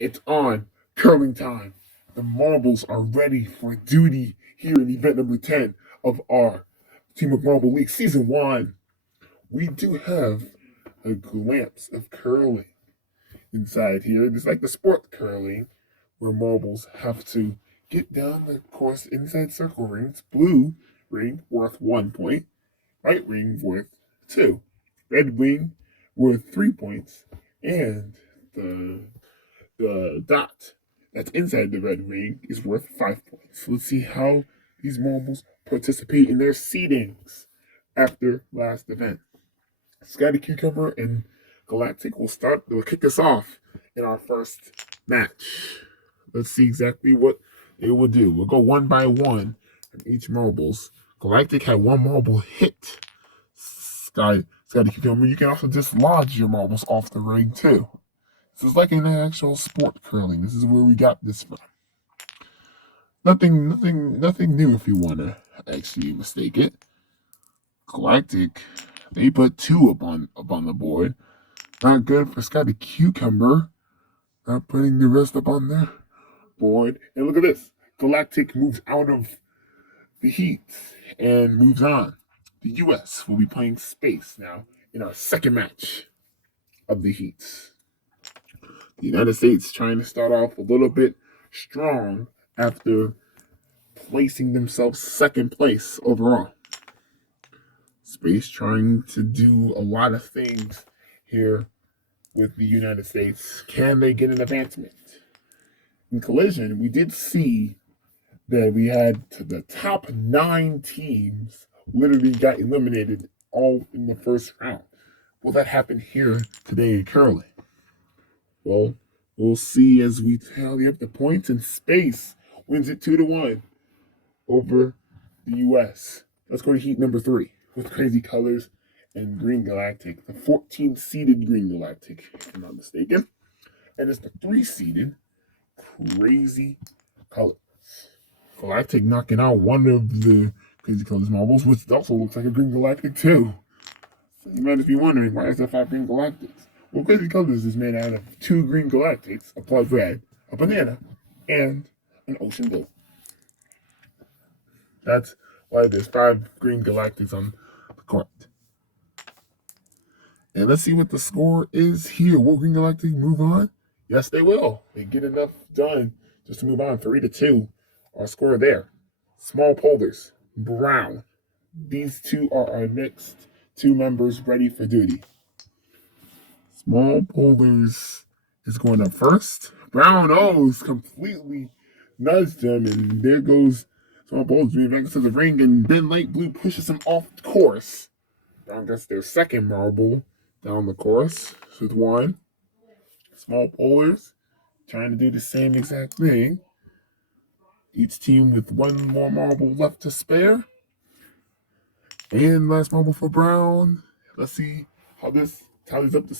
It's on. Curling time. The marbles are ready for duty here in event number 10 of our Team of Marble League Season 1. We do have a glimpse of curling inside here. It's like the sport curling, where marbles have to get down the course inside circle rings. Blue ring worth 1 point, white ring worth 2, red ring worth 3 points, and the the dot that's inside the red ring is worth 5 points. Let's see how these marbles participate in their seedings after last event. Scotty Cucumber and Galactic will kick us off in our first match. Let's see exactly what they will do. We'll go one by one from each marbles. Galactic had one marble hit Scotty Cucumber. You can also dislodge your marbles off the ring too. This is like an actual sport curling. This is where we got this from. Nothing new if you wanna actually mistake it. Galactic, they put two up on the board. Not good for Scotty Cucumber. Not putting the rest up on their board. And look at this. Galactic moves out of the heat and moves on. The US will be playing space now in our second match of the heats. The United States trying to start off a little bit strong after placing themselves second place overall. Space trying to do a lot of things here with the United States. Can they get an advancement? In Collision, we did see that we had the top 9 teams literally got eliminated all in the first round. Will that happen here today in curling? Well, we'll see as we tally up the points, and Space wins it 2-1 over the US. Let's go to heat number 3 with Crazy Colors and Green Galactic, the 14-seeded Green Galactic, if I'm not mistaken. And it's the 3-seeded Crazy Colors. Galactic knocking out one of the Crazy Colors marbles, which also looks like a Green Galactic too. So you might just be wondering, why is there 5 Green Galactics? Well, Crazy Colors is made out of 2 Green Galactics, a blood red, a banana, and an ocean blue. That's why there's 5 Green Galactics on the court. And let's see what the score is here. Will Green Galactic move on? Yes, they will. They get enough done just to move on. 3-2. Our score there. Small Polders, Brown. These two are our next 2 members ready for duty. Small Polders is going up first. Brown O's completely nudged him, and there goes Small Polders being back into the ring, and then Light Blue pushes him off the course. Brown gets their second marble down the course with 1. Small Polders trying to do the same exact thing. Each team with 1 more marble left to spare. And last marble for Brown. Let's see how this tallies up the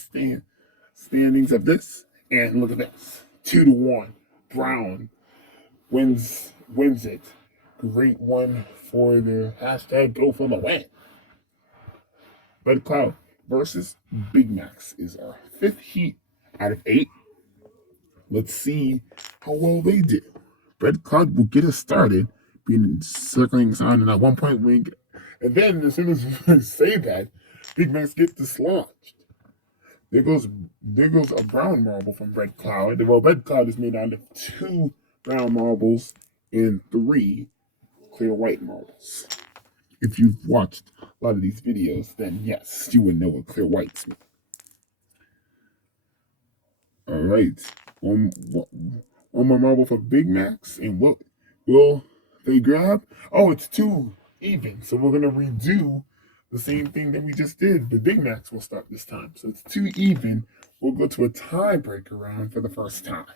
standings of this. And look at this. 2-1. Brown wins it. Great one for their hashtag Go for the Win. Red Cloud versus Big Max is our 5th heat out of 8. Let's see how well they do. Red Cloud will get us started, being circling on that 1-point wing. And then as soon as we say that, Big Max gets dislodged. There goes a brown marble from Red Cloud. Well, Red Cloud is made out of 2 brown marbles and 3 clear white marbles. If you've watched a lot of these videos, then yes, you would know what clear whites mean. All right, one more marble for Big Max, and what will they grab? Oh, it's 2 even, so we're gonna redo the same thing that we just did, but Big Max will start this time. So it's 2 even. We'll go to a tiebreaker round for the first time.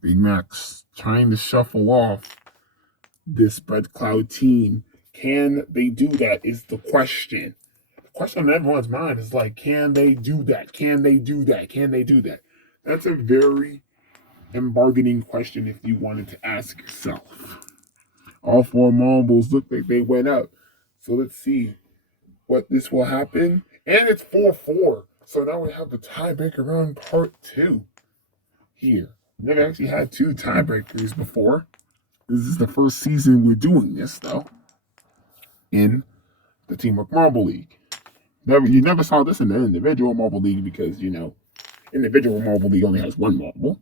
Big Max trying to shuffle off this Red Cloud team. Can they do that is the question. The question on everyone's mind is like, can they do that? Can they do that? Can they do that? That's a very embargaining question if you wanted to ask yourself. All 4 marbles look like they went up. So let's see what this will happen. And it's 4-4. So now we have the tiebreaker round part 2. here. We've never actually had two tiebreakers before. This is the first season we're doing this, though, in the Teamwork Marble League. You never saw this in the individual marble league because, individual marble league only has one marble.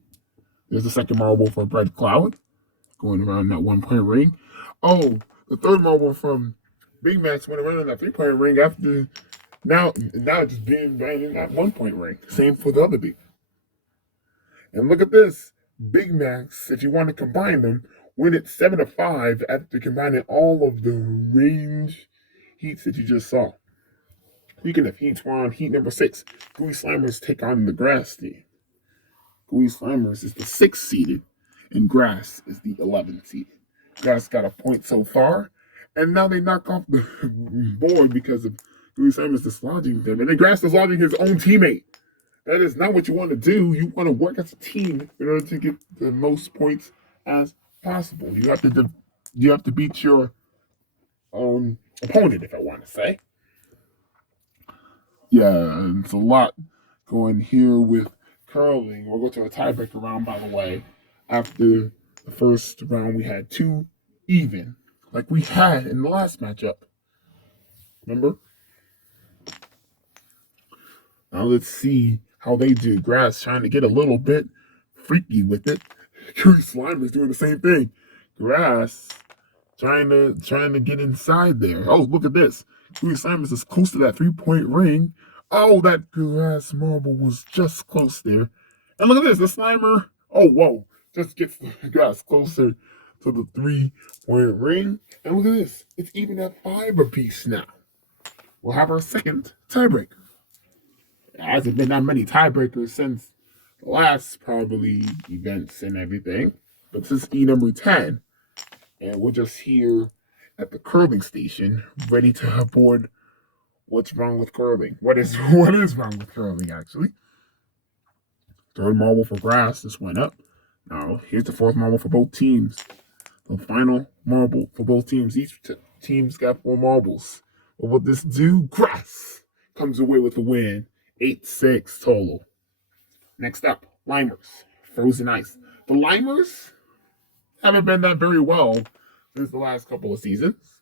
There's the second marble for Bread Cloud going around that 1 point ring. Oh, the third marble from Big Max went around in that 3 point ring after now just being right in that 1 point ring. Same for the other big. And look at this. Big Max, if you want to combine them, win it 7-5 after combining all of the range heats that you just saw. Speaking of heats, we're on heat number 6. Gooey Slimers take on the Grass team. Gooey Slimers is the 6th seeded, and Grass is the 11th seeded. Grass got a point so far, and now they knock off the board because of Gooey Slimers dislodging them. And then Grass dislodging his own teammate. That is not what you want to do. You want to work as a team in order to get the most points as possible. You have to beat your opponent, if I want to say. Yeah, it's a lot going here with curling. We'll go to a tiebreaker round, by the way. After the first round, we had 2 even, like we had in the last matchup. Remember? Now let's see how they do. Grass trying to get a little bit freaky with it. Gooey Slimer is doing the same thing. Grass trying to get inside there. Oh, look at this. Gooey Slimer is close to that 3-point ring. Oh, that Grass marble was just close there. And look at this, the Slimer. Oh, whoa. Just gets the Grass closer to the 3-point ring. And look at this. It's even at 5 apiece now. We'll have our second tiebreaker. There hasn't been that many tiebreakers since the last probably events and everything. But this is E number 10. And we're just here at the curling station, ready to report what's wrong with curling. What is wrong with curling, actually? Third marble for Grass just went up. Now, here's the fourth marble for both teams. The final marble for both teams. Each team's got 4 marbles. What will this do? Grass comes away with the win. 8-6 total. Next up, Limers. Frozen Ice. The Limers haven't been that very well since the last couple of seasons.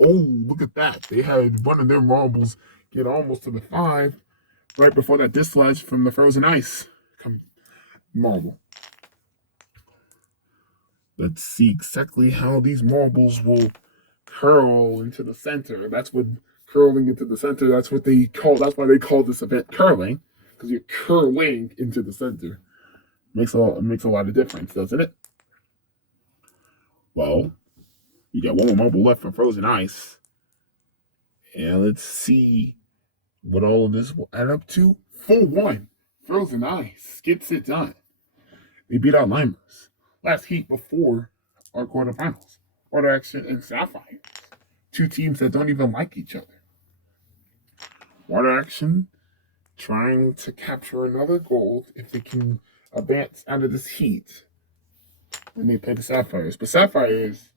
Oh, look at that. They had one of their marbles get almost to the 5 right before that dislodge from the Frozen Ice marble. Let's see exactly how these marbles will curl into the center. That's what curling into the center, that's why they call this event curling, because you're curling into the center. Makes a lot of difference, doesn't it? Well, you got one more marble left for Frozen Ice. And let's see what all of this will add up to. 4-1. Frozen Ice gets it done. They beat out Limers. Last heat before our quarterfinals. Water Action and Sapphire. 2 teams that don't even like each other. Water Action trying to capture another gold if they can advance out of this heat when they play the Sapphires. But Sapphires,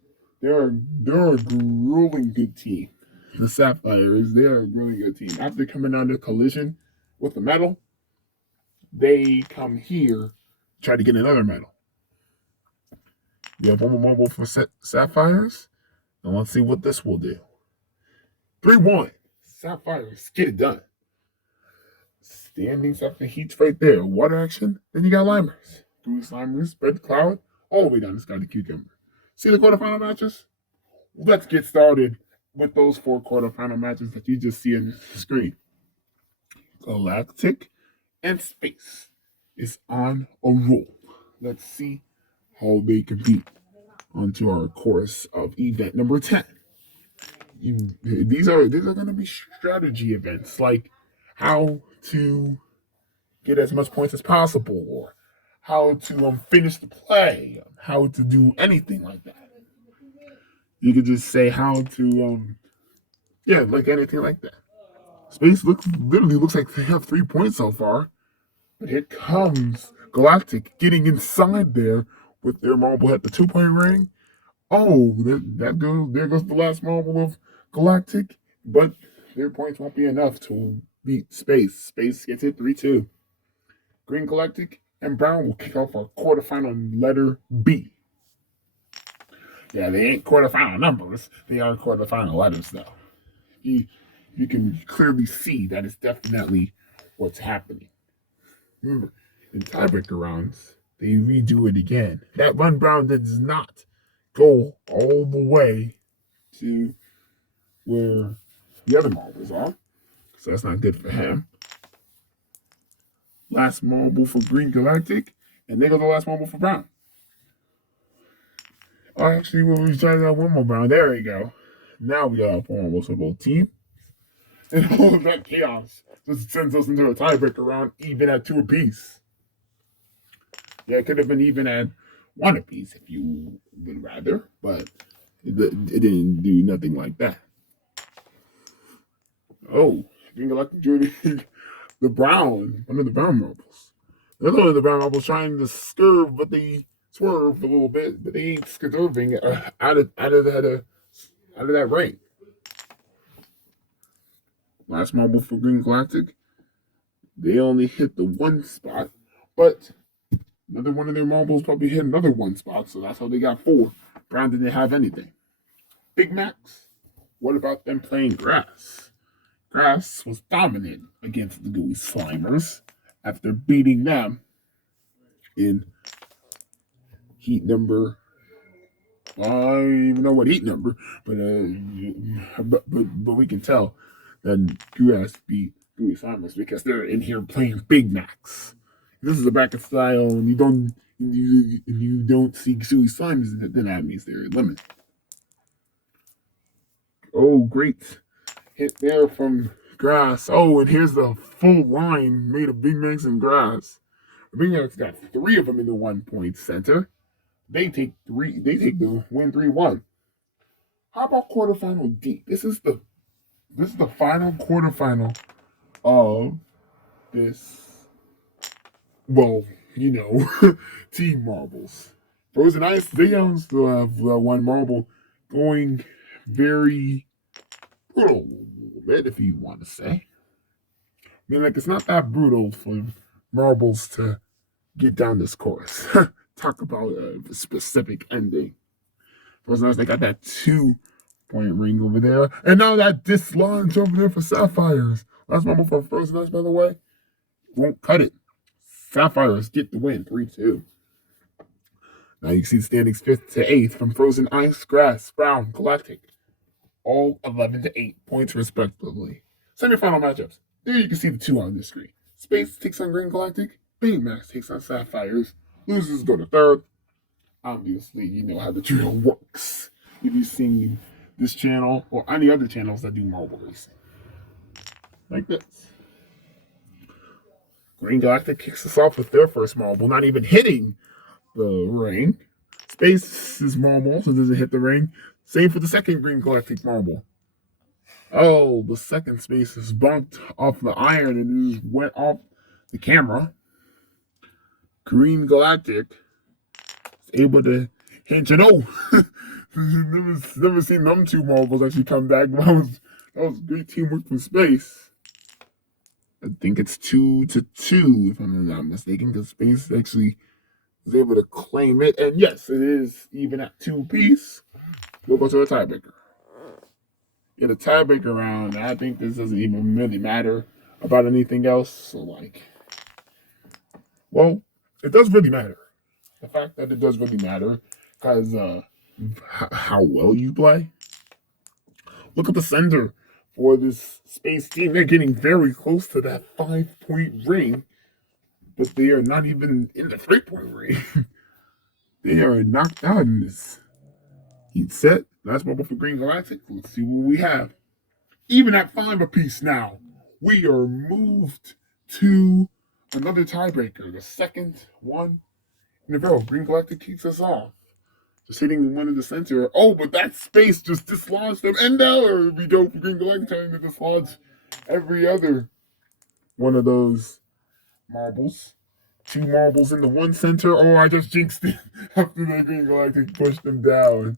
they're a grueling good team. The Sapphires, they're a really good team. After coming under collision with the medal, they come here try to get another medal. You have one more marble for Sapphires, and let's see what this will do. 3-1. Sapphires get it done. Standings after heats right there. Water Action. Then you got Limers. Gooey Slimers, Bread Cloud, all the way down to Sky the Cucumber. See the quarterfinal matches? Let's get started with those 4 quarterfinal matches that you just see on the screen. Galactic and Space is on a roll. Let's see how they compete onto our course of event number 10. These are going to be strategy events, like how to get as much points as possible, or how to finish the play, how to do anything like that. You could just say how to, like anything like that. Space literally looks like they have 3 points so far, but here comes Galactic getting inside there with their marble at the 2-point ring. Oh, there goes the last marble of Galactic, but their points won't be enough to beat Space. Space gets it 3-2. Green Galactic and Brown will kick off our quarterfinal letter B. Yeah, they ain't quarterfinal numbers. They are quarterfinal letters, though. You can clearly see that it's definitely what's happening. Remember, in tiebreaker rounds, they redo it again. That one Brown does not go all the way to where the other marbles are. So that's not good for him. Last marble for Green Galactic, and there goes the last marble for Brown. Oh, actually, we'll try that one more Brown. There we go. Now we got four marbles for both teams. And all of that chaos just sends us into a tiebreaker round, even at 2 apiece. Yeah, it could have been even at 1 apiece if you would rather, but it didn't do nothing like that. Oh, Green Galactic drew the Brown, one of the Brown marbles. Another one of the Brown marbles trying to swerve, but they swerve a little bit, but they ain't swerving out of that ring. Last marble for Green Galactic. They only hit the one spot, but another one of their marbles probably hit another one spot, so that's how they got 4. Brown didn't have anything. Big Macs, what about them playing grass? Grass was dominant against the Gooey Slimers after beating them in heat number. I don't even know what heat number, but we can tell that Grass beat Gooey Slimers because they're in here playing Big Macs. This is a bracket style, and you don't see Gooey Slimers, then that means they're eliminated. Oh, great hit there from Grass. Oh, and here's the full line made of Big Macs and Grass. The Big Macs got 3 of them in the 1 point center. They take the win 3-1. How about quarterfinal D? This is the final quarterfinal of this. Well, team marbles. Frozen Ice, they don't still have 1 marble going very brutal a little bit, if you want to say. I mean, like, it's not that brutal for marbles to get down this course. Talk about a specific ending. Frozen Ice, they got that 2-point ring over there. And now that dislodge over there for Sapphires. Last marble for Frozen Ice, by the way. Won't cut it. Sapphires get the win, 3-2. Now you can see the standings 5th to 8th from Frozen Ice, Grass, Brown, Galactic. All 11 to 8 points respectively. Semifinal matchups. There you can see the 2 on the screen. Space takes on Green Galactic. Big Max takes on Sapphires. Losers go to 3rd. Obviously, you know how the drill works. If you've seen this channel or any other channels that do marble racing. Like this. Green Galactic kicks us off with their first marble, not even hitting the ring. Space is marble, so doesn't hit the ring. Same for the second Green Galactic marble. Oh, the second Space is bumped off the iron and it just went off the camera. Green Galactic is able to hinge it. Oh, never seen them 2 marbles actually come back. That was great teamwork from Space. I think it's 2-2, if I'm not mistaken, because Space actually was able to claim it. And yes, it is even at 2 apiece. We'll go to a tiebreaker. In a tiebreaker round, I think this doesn't even really matter about anything else. So, well, it does really matter. The fact that it does really matter because how well you play. Look at the sender for this Space team. They're getting very close to that 5-point ring, but they are not even in the 3-point ring. They are knocked out in this heat set. Last marble for Green Galactic. Let's see what we have. Even at 5 apiece now, we are moved to another tiebreaker. The second one in a row. Green Galactic kicks us off. Just hitting one in the center. Oh, but that Space just dislodged them. And now we go for Green Galactic trying to dislodge every other one of those marbles. 2 marbles in the 1 center. Oh, I just jinxed it after the Green Galactic pushed them down.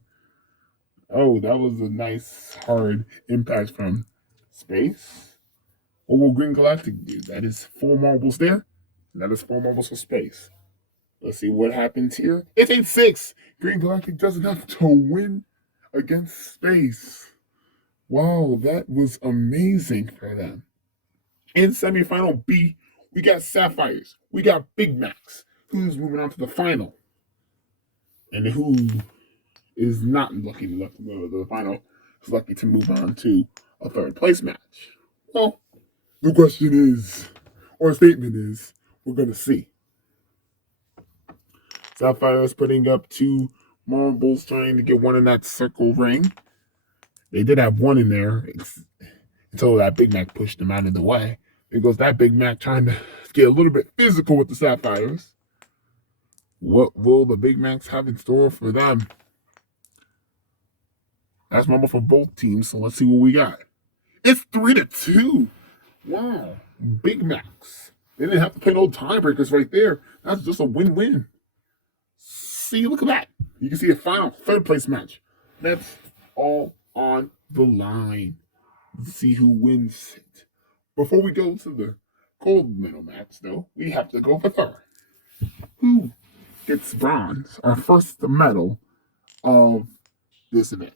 Oh, that was a nice, hard impact from Space. What will Green Galactic do? That is 4 marbles there. That is 4 marbles for Space. Let's see what happens here. It's 8-6. Green Galactic doesn't have to win against Space. Wow, that was amazing for them. In semifinal B, we got Sapphires. We got Big Macs. Who's moving on to the final? And who is not lucky to go to the final is lucky to move on to a third place match? Well, the question is, or statement is, we're going to see. Sapphire is putting up 2 marbles trying to get one in that circle ring. They did have one in there until that Big Mac pushed them out of the way. There goes that Big Mac trying to get a little bit physical with the Sapphires. What will the Big Macs have in store for them? That's normal for both teams, so let's see what we got. It's 3-2. Wow. Big Macs. They didn't have to play no tiebreakers right there. That's just a win-win. See, look at that. You can see a final third place match. That's all on the line. Let's see who wins it. Before we go to the gold medal match, though, we have to go for third. Who gets bronze, our first medal of this event?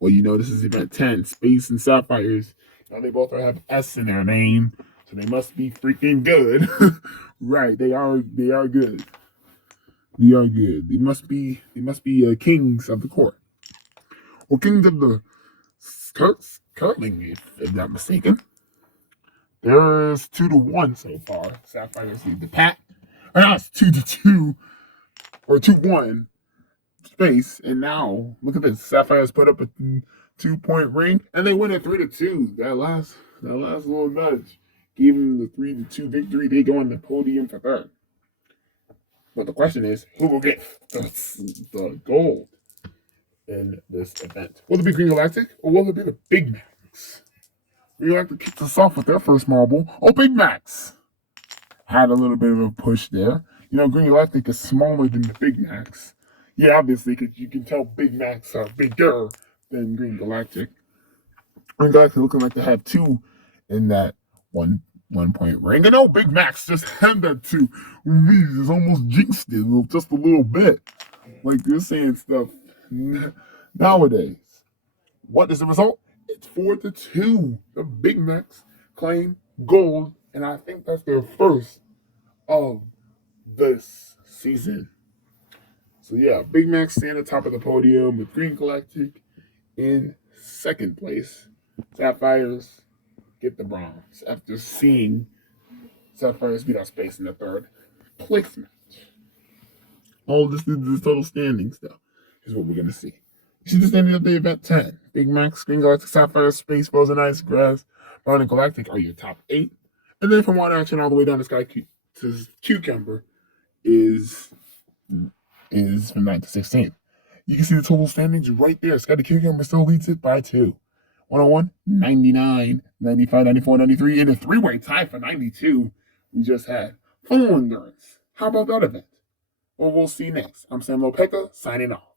Well, you know, this is event 10, Space and Sapphires. Now they both have S in their name, so they must be freaking good. Right, they are good. They are good. They must be kings of the court. Or kings of the curling, if I'm not mistaken. There's 2-1 so far. Sapphires lead the pack. Or now it's 2-2 or 2-1 Space. And now look at this. Sapphires put up a 2-point ring, and they win at 3-2. That last little nudge gave them the 3-2 victory. They go on the podium for third. But the question is, who will get the gold in this event? Will it be Green Galactic or will it be the Big Macs? Green Galactic kicked us off with their first marble. Oh, Big Macs had a little bit of a push there. You know, Green Galactic is smaller than the Big Macs. Yeah, obviously, because you can tell Big Macs are bigger than Green Galactic. Green Galactic looking like they have 2 in that one point ring. And no, Big Macs just had that 2. It's almost jinxed it just a little bit. Like they're saying stuff nowadays. What is the result? It's 4-2. The Big Macs claim gold, and I think that's their first of this season. So yeah, Big Macs stay at the top of the podium with Green Galactic in second place. Sapphires get the bronze after seeing Sapphires beat out Space in the third place match. All this total standings, though, is what we're going to see. You see the standings of the event 10. Big Macs, Green Galactic, Sapphire, Space, Frozen Ice, Grass, Brown, and Galactic are your top 8. And then from Water Action all the way down to Sky to Cucumber is from 9th to 16th. You can see the total standings right there. Sky to Cucumber still leads it by 2. 101, 99, 95, 94, 93, and a 3-way tie for 92 we just had. Full endurance. How about that event? Well, we'll see next. I'm Sam Lopeca, signing off.